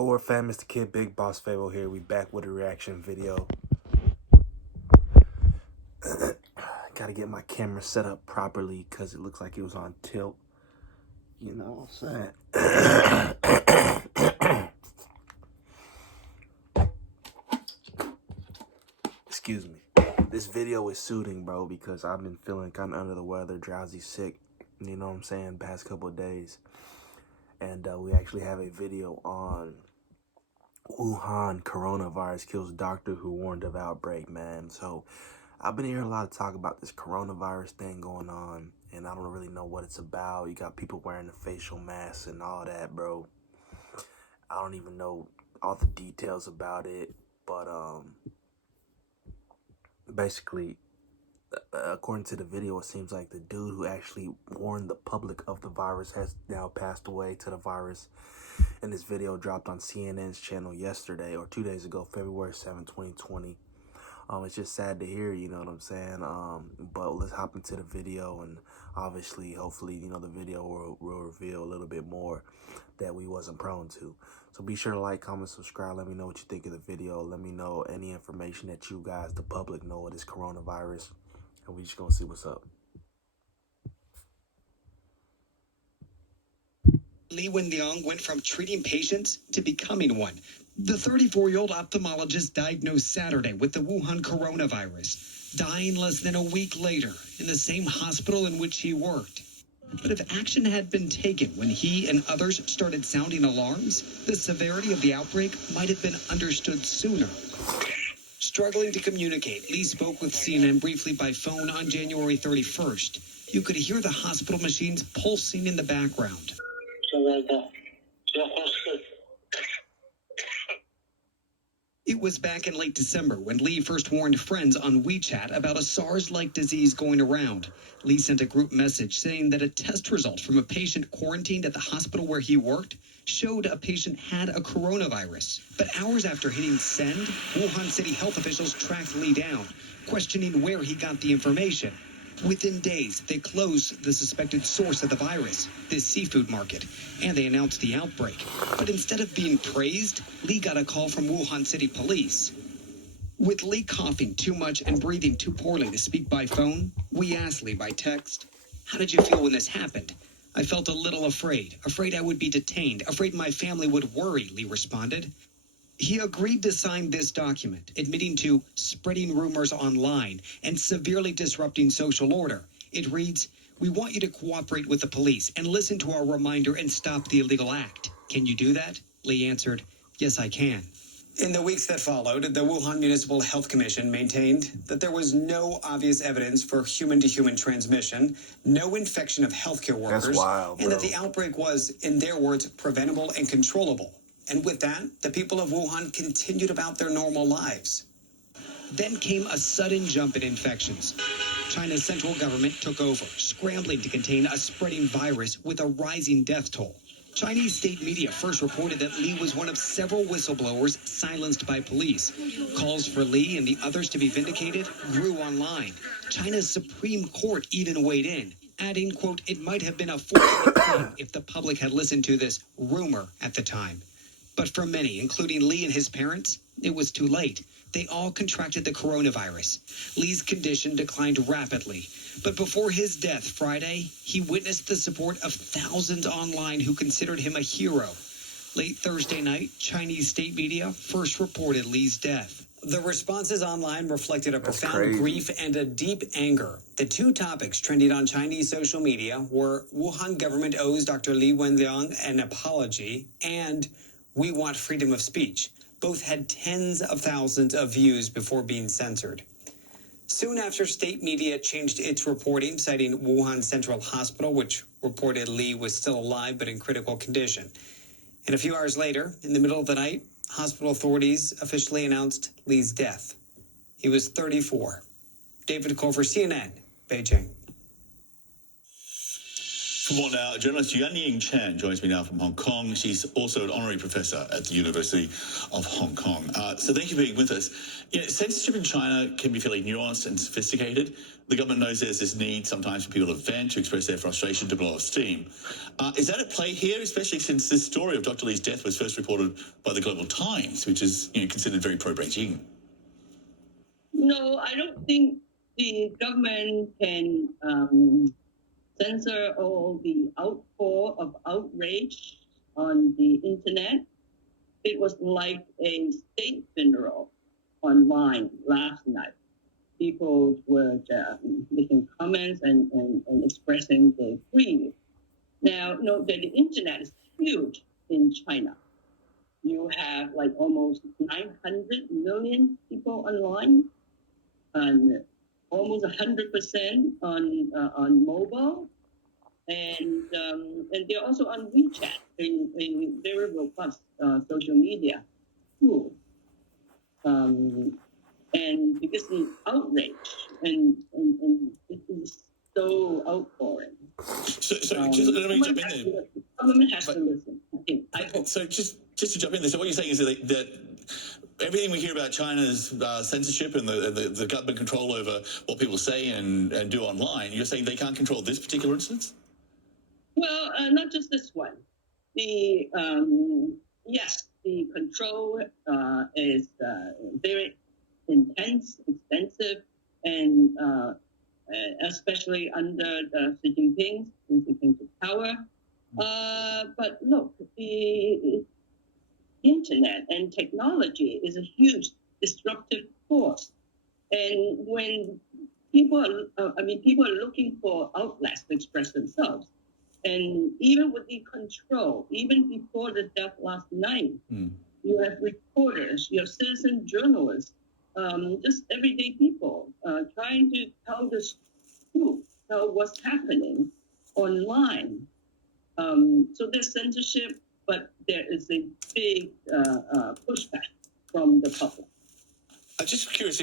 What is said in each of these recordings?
Or fam, Mr. Kid, Big Boss Fable here. We back with a reaction video. Gotta get my camera set up properly because it looks like it was on tilt. You know what I'm saying? Excuse me. This video is soothing, bro, because I've been feeling kind of under the weather, drowsy, sick. You know what I'm saying? Past couple of days. And we actually have a video on Wuhan coronavirus kills doctor who warned of outbreak, man. So I've been hearing a lot of talk about this coronavirus thing going on, and I don't really know what it's about. You got people wearing the facial masks and all that, bro. I don't even know all the details about it, but basically, according to the video, it seems like the dude who actually warned the public of the virus has now passed away to the virus. And this video dropped on CNN's channel yesterday, or 2 days ago, February 7, 2020. It's just sad to hear, you know what I'm saying? But let's hop into the video, and obviously, hopefully, you know, the video will reveal a little bit more that we wasn't prone to. So be sure to like, comment, subscribe. Let me know what you think of the video. Let me know any information that you guys, the public, know of this coronavirus. And we just gonna see what's up. Li Wenliang went from treating patients to becoming one. The 34-year-old ophthalmologist diagnosed Saturday with the Wuhan coronavirus, dying less than a week later in the same hospital in which he worked. But if action had been taken when he and others started sounding alarms, the severity of the outbreak might have been understood sooner. Struggling to communicate, Li spoke with CNN briefly by phone on January 31st. You could hear the hospital machines pulsing in the background. It was back in late December when Li first warned friends on WeChat about a SARS-like disease going around. Li sent a group message saying that a test result from a patient quarantined at the hospital where he worked showed a patient had a coronavirus. But hours after hitting send, Wuhan city health officials tracked Li down, questioning where he got the information. Within days, they closed the suspected source of the virus, this seafood market, and they announced the outbreak. But instead of being praised, Li got a call from Wuhan City Police. With Li coughing too much and breathing too poorly to speak by phone, we asked Li by text, "How did you feel when this happened?" "I felt a little afraid I would be detained, afraid my family would worry," Li responded. He agreed to sign this document, admitting to spreading rumors online and severely disrupting social order. It reads, "We want you to cooperate with the police and listen to our reminder and stop the illegal act. Can you do that?" Li answered, "Yes, I can." In the weeks that followed, the Wuhan Municipal Health Commission maintained that there was no obvious evidence for human-to-human transmission, no infection of healthcare workers, That's wild, bro. And that the outbreak was, in their words, preventable and controllable. And with that, the people of Wuhan continued about their normal lives. Then came a sudden jump in infections. China's central government took over, scrambling to contain a spreading virus with a rising death toll. Chinese state media first reported that Li was one of several whistleblowers silenced by police. Calls for Li and the others to be vindicated grew online. China's Supreme Court even weighed in, adding, quote, "It might have been a fortunate thing if the public had listened to this rumor at the time." But for many, including Li and his parents, it was too late. They all contracted the coronavirus. Li's condition declined rapidly. But before his death Friday, he witnessed the support of thousands online who considered him a hero. Late Thursday night, Chinese state media first reported Li's death. The responses online reflected a profound grief and a deep anger. The two topics trending on Chinese social media were Wuhan government owes Dr. Li Wenliang an apology and "We want freedom of speech." Both had tens of thousands of views before being censored. Soon after, state media changed its reporting, citing Wuhan Central Hospital, which reported Li was still alive but in critical condition. And a few hours later, in the middle of the night, hospital authorities officially announced Li's death. He was 34. David Cole for CNN, Beijing. For more now, journalist Yuanying Chan joins me now from Hong Kong. She's also an honorary professor at the University of Hong Kong. So thank you for being with us. You know, censorship in China can be fairly nuanced and sophisticated. The government knows there's this need sometimes for people to vent, to express their frustration, to blow off steam. Is that at play here, especially since this story of Dr. Lee's death was first reported by the Global Times, which is considered very pro-Beijing? No, I don't think the government can censor all the outpour of outrage on the internet. It was like a state funeral online last night. People were making comments and expressing their grief. Now, note that the internet is huge in China. You have like almost 900 million people online, and almost 100% on mobile, and they're also on WeChat, a very robust social media tool. And because the outrage and it is so outpouring. So just let me jump in there. The government has to listen. I hope. So just to jump in there, so what you're saying is that everything we hear about China's censorship and the government control over what people say and do online, you're saying they can't control this particular instance? Well, not just this one. The yes, the control is very intense, extensive, and especially under Xi Jinping since he came to power. But look, the internet and technology is a huge disruptive force, and when people are looking for outlets to express themselves, and even with the control, even before the death last night, you have reporters, you have citizen journalists, just everyday people trying to tell the truth, tell what's happening online. So there's censorship, but there is a big pushback from the public. I'm just curious,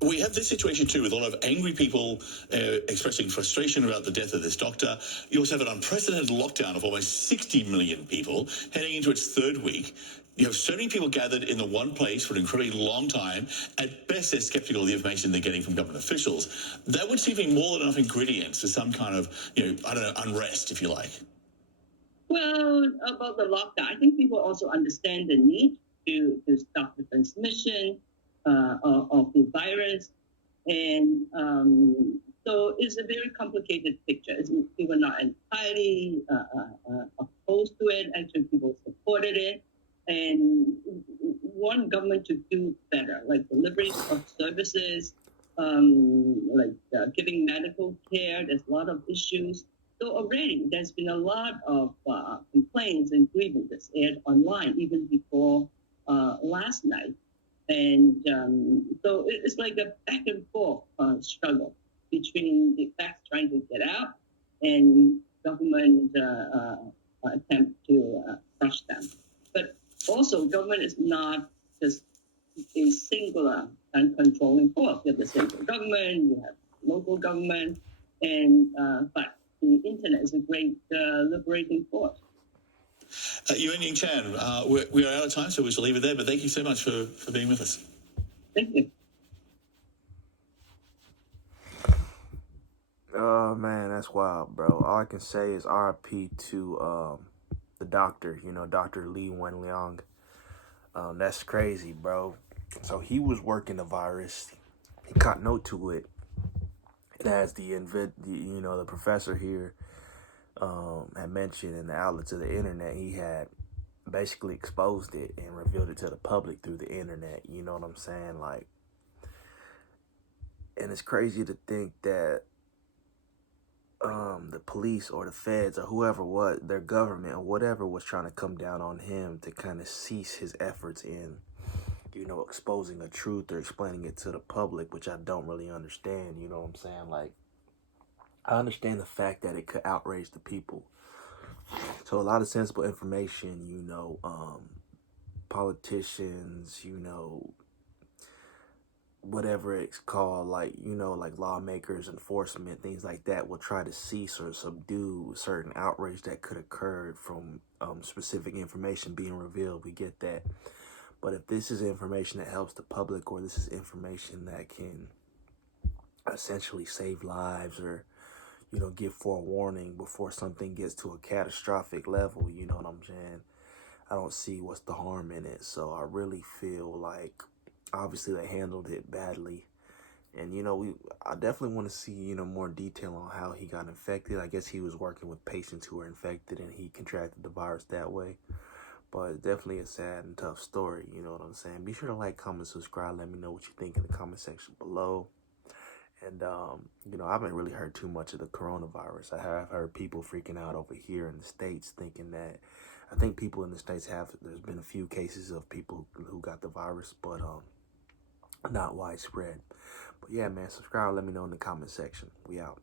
we have this situation too with a lot of angry people expressing frustration about the death of this doctor. You also have an unprecedented lockdown of almost 60 million people heading into its third week. You have so many people gathered in the one place for an incredibly long time. At best, they're skeptical of the information they're getting from government officials. That would seem to be more than enough ingredients for some kind of, unrest, if you like. Well, about the lockdown, I think people also understand the need to stop the transmission of the virus. And so it's a very complicated picture. People are not entirely opposed to it. Actually, people supported it and want government to do better, like delivery of services, giving medical care. There's a lot of issues. So already there's been a lot of complaints and grievances aired online even before last night. And so it's like a back and forth struggle between the facts trying to get out and government attempt to crush them. But also, government is not just a singular and controlling force. You have the central government, you have local government, and but the internet is a great liberating force. Yuanying Chan, we are out of time, so we shall leave it there. But thank you so much for being with us. Thank you. Oh man, that's wild, bro. All I can say is RIP to the doctor, Dr. Li Wenliang. That's crazy, bro. So he was working the virus. He caught note to it. And as the professor here had mentioned in the outlets of the internet, he had basically exposed it and revealed it to the public through the internet. You know what I'm saying? Like, and it's crazy to think that the police or the feds or whoever, their government or whatever, was trying to come down on him to kind of cease his efforts in, exposing the truth or explaining it to the public, which I don't really understand. You know what I'm saying? Like, I understand the fact that it could outrage the people. So a lot of sensible information, politicians, whatever it's called, like, you know, like lawmakers, enforcement, things like that, will try to cease or subdue certain outrage that could occur from specific information being revealed. We get that. But if this is information that helps the public, or this is information that can essentially save lives, or, you know, give forewarning before something gets to a catastrophic level, you know what I'm saying? I don't see what's the harm in it. So I really feel like, obviously, they handled it badly. And, you know, I definitely want to see, you know, more detail on how he got infected. I guess he was working with patients who were infected and he contracted the virus that way. But it's definitely a sad and tough story, you know what I'm saying? Be sure to like, comment, subscribe. Let me know what you think in the comment section below. And, you know, I haven't really heard too much of the coronavirus. I have heard people freaking out over here in the States, thinking that, I think people in the States there's been a few cases of people who got the virus, but not widespread. But yeah, man, subscribe. Let me know in the comment section. We out.